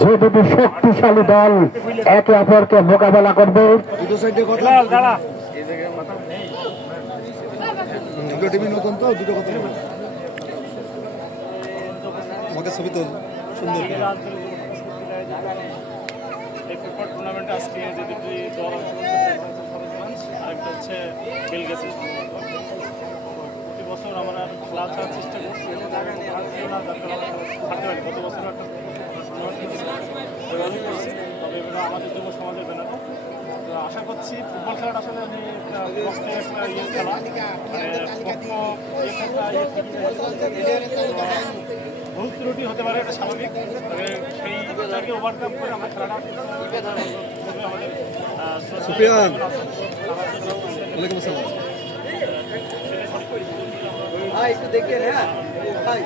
যে দুটি শক্তিশালী দল একে অপরকে মোকাবেলা করবে। ছবি তো সুন্দর টুর্নামেন্টে আজকে যে দুটি দল আরেকটা হচ্ছে খেল গেছে প্রতি বছর আমরা খেলা খেলার চেষ্টা করছি থাকতে পারি গত বছর একটা তবে এবার আমাদের যুব সমাজের ব্যানারও তো আশা করছি ফুটবল খেলাটা আসলে আমি একটা খেলা ভুল ত্রুটি হতে পারে, এটা স্বাভাবিক। তবে সেইটাকে ওভারকাম করে আমরা খেলাটা আমাদের সুফিয়ান ওয়ালাইকুম আসসালাম ভাই একটু দেখেন। হ্যাঁ ভাই